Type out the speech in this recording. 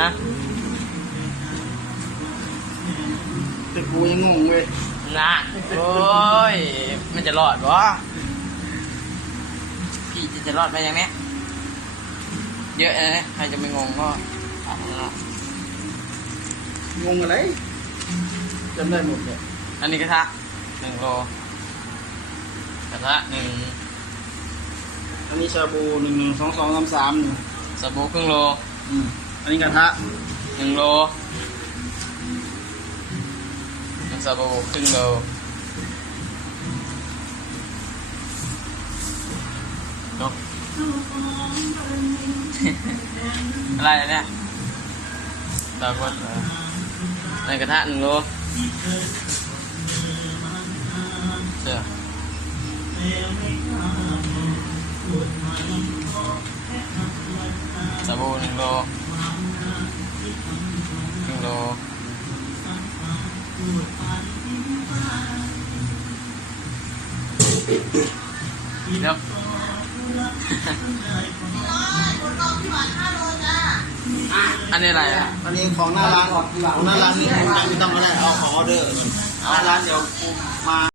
ฮะแต่กูยังงงเว้ยนะโอ้ย มันจะรอดวะพี่จะจะรอดไปยังเนี้ยเยอะนะใครจะไม่งงก็ถามเรางงอะไรจำได้หมดเลยอันนี้กระทะหนึ่งโลกระทะหนึ่งอันนี้ชาบูหนึ่งหนึ่งสองสองสามสามหนึ่งสบู่ครึ่งโล อืม อันนี้กระทะหนึ่งโลนึ่งสบู่ครึ่งโลจบอะไรเนี่ยตาคนเออในกระทะหนึ่งโลเสือสบู่หนึ่งโล ครึ่งโลเดี๋ยวอันนี้อะไรอะอันนี้ของหน้าร้านของหน้าร้านนี่กูยังไม่ต้องก็ได้เอาของออเดอร์ก่อนหน้าร้านเดี๋ยวกูมา